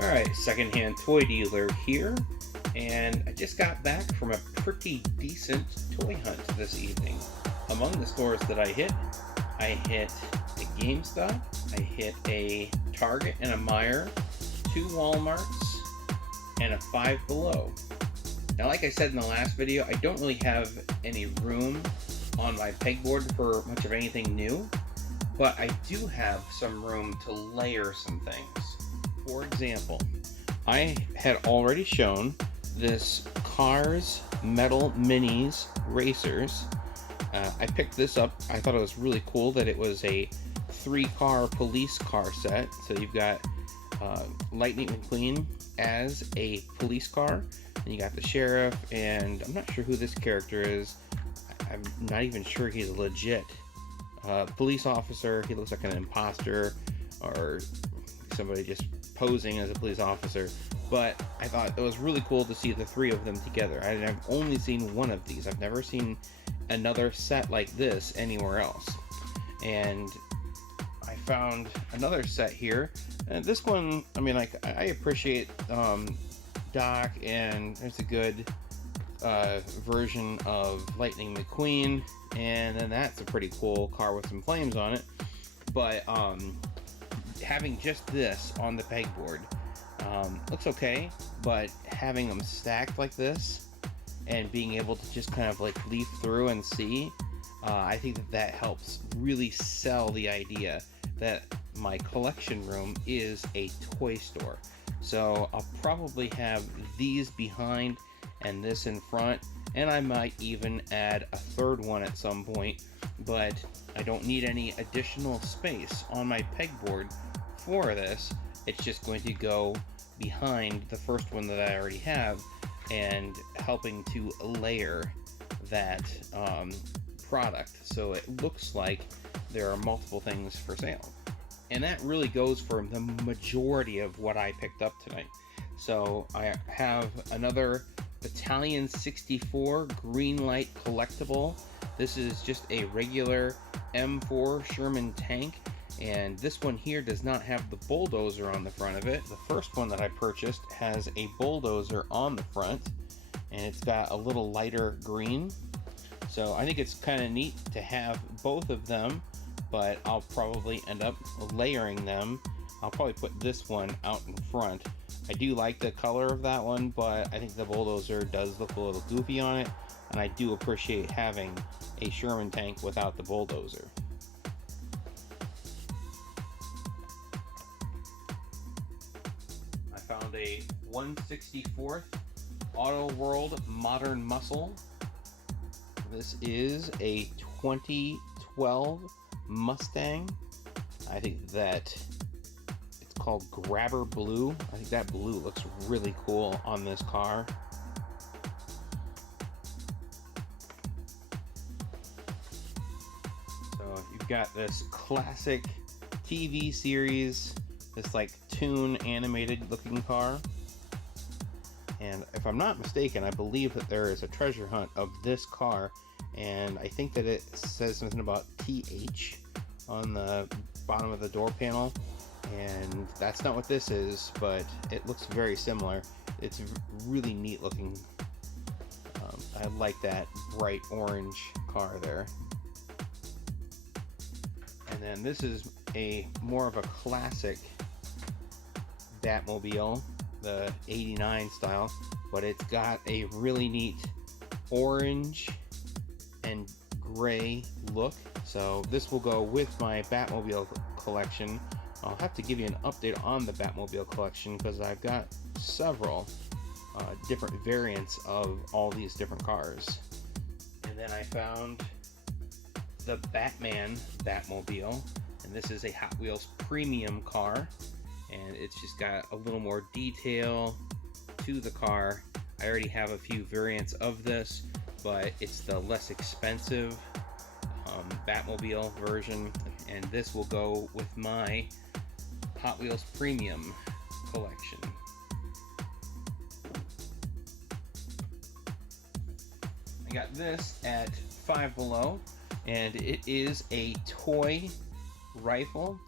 Alright, secondhand toy dealer here, and I just got back from a pretty decent toy hunt this evening. Among the stores that I hit a GameStop, I hit a Target and a Meijer, two Walmarts, and a Five Below. Now, like I said in the last video, I don't really have any room on my pegboard for much of anything new, but I do have some room to layer some things. For example, I had already shown this Cars Metal Minis Racers. I picked this up. I thought it was really cool that it was a 3-car police car set. So you've got Lightning McQueen as a police car, and you got the sheriff, and I'm not sure who this character is. I'm not even sure he's a legit police officer. He looks like an imposter or somebody just posing as a police officer, but I thought it was really cool to see the three of them together. I've only seen one of these. I've never seen another set like this anywhere else. And I found another set here, and this one, I mean, like, I appreciate Doc, and there's a good version of Lightning McQueen, and then that's a pretty cool car with some flames on it. But having just this on the pegboard looks okay, but having them stacked like this and being able to just kind of like leaf through and see, I think that helps really sell the idea that my collection room is a toy store. So I'll probably have these behind and this in front, and I might even add a third one at some point, but I don't need any additional space on my pegboard for this. It's just going to go behind the first one that I already have, and helping to layer that product so it looks like there are multiple things for sale. And that really goes for the majority of what I picked up tonight. So I have another Battalion 64 Greenlight collectible. This is just a regular M4 Sherman tank, and this one here does not have the bulldozer on the front of it. The first one that I purchased has a bulldozer on the front, and it's got a little lighter green. So I think it's kind of neat to have both of them, but I'll probably end up layering them. I'll probably put this one out in front. I do like the color of that one, but I think the bulldozer does look a little goofy on it, and I do appreciate having a Sherman tank without the bulldozer. I found a 1/64th Auto World Modern Muscle. This is a 2012 Mustang. I think that it's called Grabber Blue. I think that blue looks really cool on this car. So you've got this classic TV series, this like toon animated looking car. And if I'm not mistaken, I believe that there is a treasure hunt of this car, and I think that it says something about TH on the bottom of the door panel, and that's not what this is, but it looks very similar. It's really neat looking. I like that bright orange car there. And then this is a more of a classic Batmobile, the 89 style, but it's got a really neat orange and gray look. So this will go with my Batmobile collection. I'll have to give you an update on the Batmobile collection because I've got several different variants of all these different cars. And then I found the Batman Batmobile, and this is a Hot Wheels premium car, and it's just got a little more detail to the car. I already have a few variants of this, but it's the less expensive Batmobile version, and this will go with my Hot Wheels premium collection. I got this at Five Below, and it is a toy rifle.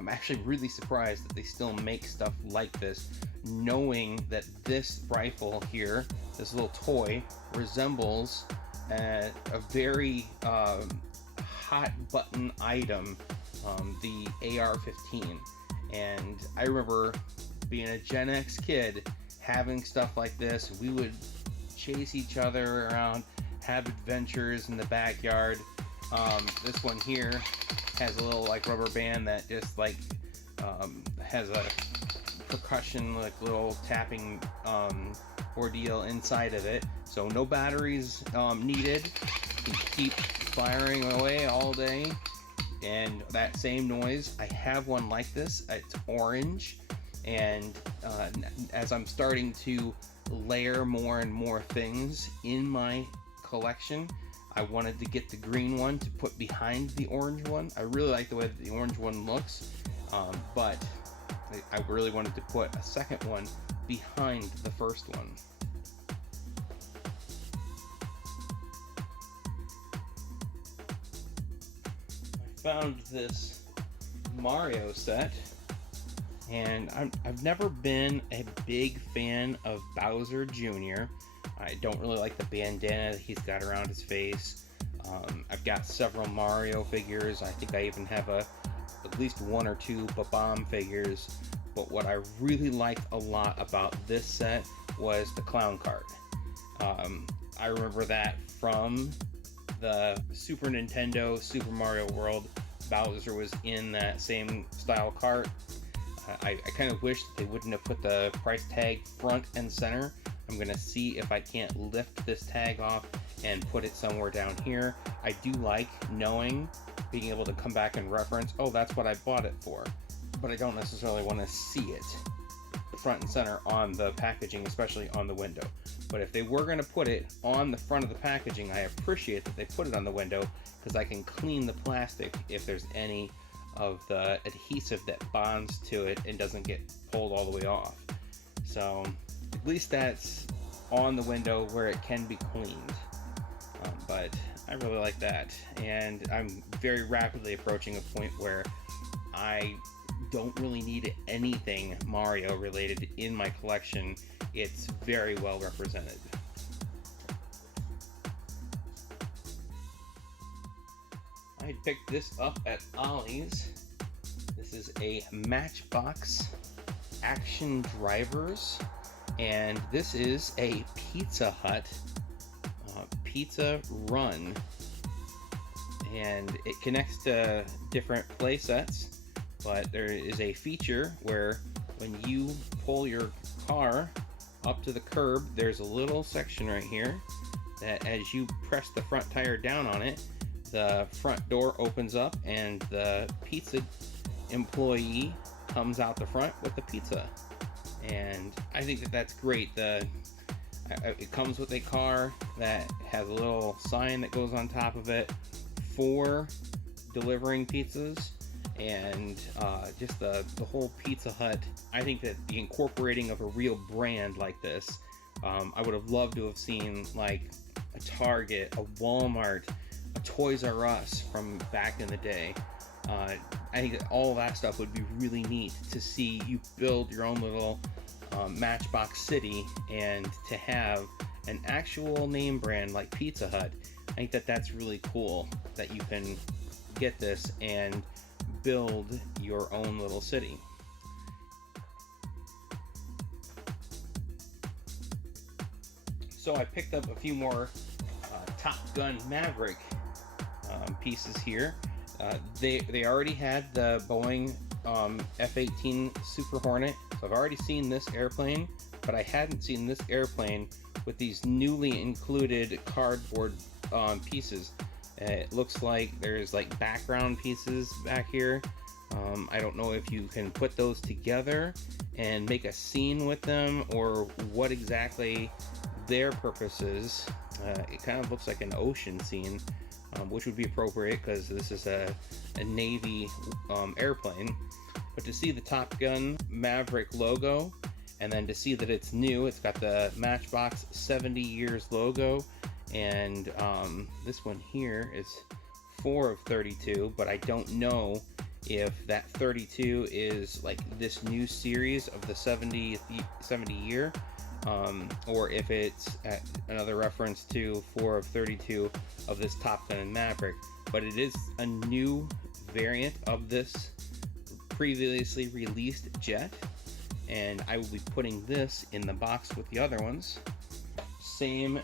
I'm actually really surprised that they still make stuff like this, knowing that this rifle here, this little toy, resembles a very hot button item, the AR-15. And I remember being a Gen X kid having stuff like this. We would chase each other around, have adventures in the backyard. This one here has a little like rubber band that just like has a percussion, like little tapping ordeal inside of it. So no batteries needed. You can keep firing away all day. And that same noise, I have one like this. It's orange. And as I'm starting to layer more and more things in my collection, I wanted to get the green one to put behind the orange one. I really like the way that the orange one looks, but I really wanted to put a second one behind the first one. I found this Mario set, and I've never been a big fan of Bowser Jr. I don't really like the bandana that he's got around his face. I've got several Mario figures. I think I even have at least one or two Bob-omb figures. But what I really liked a lot about this set was the clown cart. I remember that from the Super Nintendo Super Mario World. Bowser was in that same style cart. I kind of wish that they wouldn't have put the price tag front and center. I'm gonna see if I can't lift this tag off and put it somewhere down here. I do like knowing, being able to come back and reference, oh, that's what I bought it for. But I don't necessarily want to see it front and center on the packaging, especially on the window. But if they were going to put it on the front of the packaging, I appreciate that they put it on the window, because I can clean the plastic if there's any of the adhesive that bonds to it and doesn't get pulled all the way off. So at least that's on the window where it can be cleaned. But I really like that, and I'm very rapidly approaching a point where I don't really need anything Mario related in my collection. It's very well represented. I picked this up at Ollie's. This is a Matchbox Action Drivers, and this is a Pizza Hut pizza run, and it connects to different play sets. But there is a feature where when you pull your car up to the curb, there's a little section right here that as you press the front tire down on it, the front door opens up and the pizza employee comes out the front with the pizza. And I think that that's great. It comes with a car that has a little sign that goes on top of it for delivering pizzas. And just the whole Pizza Hut, I think that the incorporating of a real brand like this, I would have loved to have seen like a Target, a Walmart, a Toys R Us from back in the day. I think that all that stuff would be really neat to see you build your own little Matchbox City, and to have an actual name brand like Pizza Hut. I think that that's really cool that you can get this and build your own little city. So I picked up a few more Top Gun Maverick pieces here. They already had the Boeing F-18 Super Hornet, so I've already seen this airplane, but I hadn't seen this airplane with these newly included cardboard pieces. It looks like there's like background pieces back here. I don't know if you can put those together and make a scene with them, or what exactly their purpose is. It kind of looks like an ocean scene, which would be appropriate because this is a Navy airplane. But to see the Top Gun Maverick logo, and then to see that it's new, it's got the Matchbox 70 years logo, and this one here is 4 of 32, but I don't know if that 32 is like this new series of the 70 year, or if it's another reference to 4 of 32 of this Top Gun Maverick. But it is a new variant of this previously released jet, and I will be putting this in the box with the other ones. Same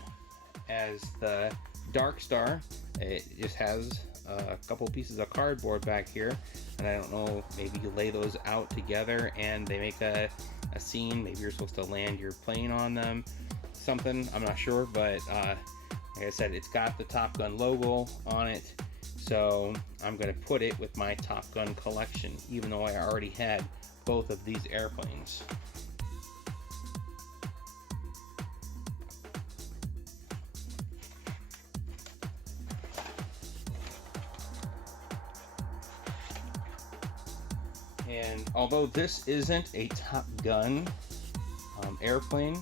as the Dark Star, it just has a couple pieces of cardboard back here, and I don't know, maybe you lay those out together and they make a scene. Maybe you're supposed to land your plane on them, something, I'm not sure. But like I said, it's got the Top Gun logo on it, so I'm going to put it with my Top Gun collection, even though I already had both of these airplanes. And although this isn't a Top Gun airplane,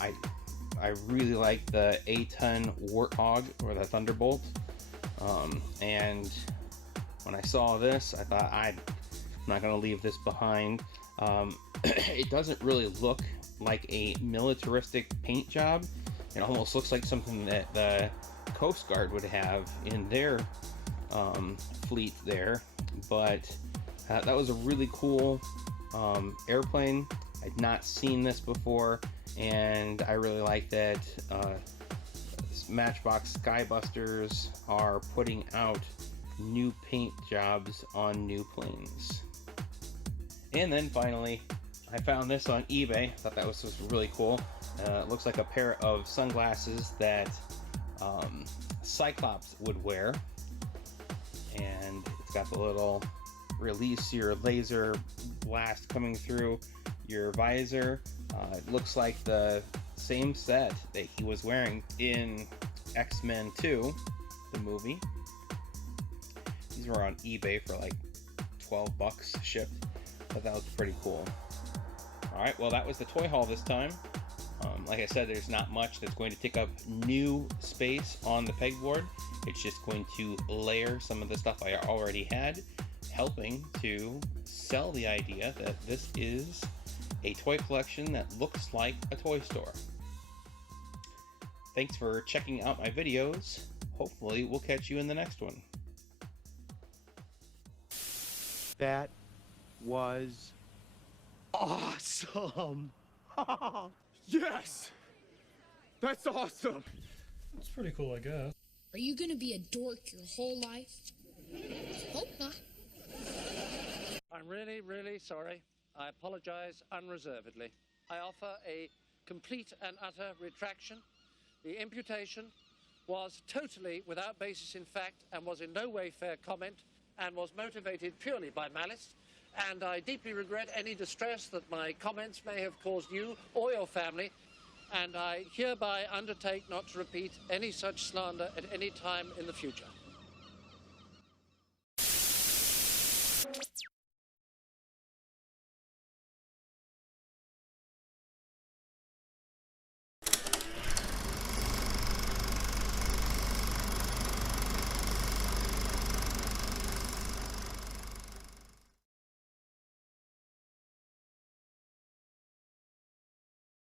I really like the A-10 Warthog, or the Thunderbolt. And when I saw this, I thought I'm not going to leave this behind. It doesn't really look like a militaristic paint job. It almost looks like something that the Coast Guard would have in their fleet there. But that was a really cool airplane. I'd not seen this before, and I really like that Matchbox Skybusters are putting out new paint jobs on new planes. And then finally, I found this on eBay. I thought that was just really cool. It looks like a pair of sunglasses that Cyclops would wear, and it's got the little release your laser blast coming through your visor. It looks like the same set that he was wearing in X-Men 2, the movie. These were on eBay for like $12 shipped, but that was pretty cool. Alright, well, that was the toy haul this time. Like I said, there's not much that's going to take up new space on the pegboard. It's just going to layer some of the stuff I already had, helping to sell the idea that this is a toy collection that looks like a toy store. Thanks for checking out my videos. Hopefully we'll catch you in the next one. That was awesome. Yes! That's awesome! It's pretty cool, I guess. Are you gonna be a dork your whole life? Hope not. I'm really, really sorry. I apologize unreservedly. I offer a complete and utter retraction. The imputation was totally without basis in fact and was in no way fair comment and was motivated purely by malice. And I deeply regret any distress that my comments may have caused you or your family. And I hereby undertake not to repeat any such slander at any time in the future.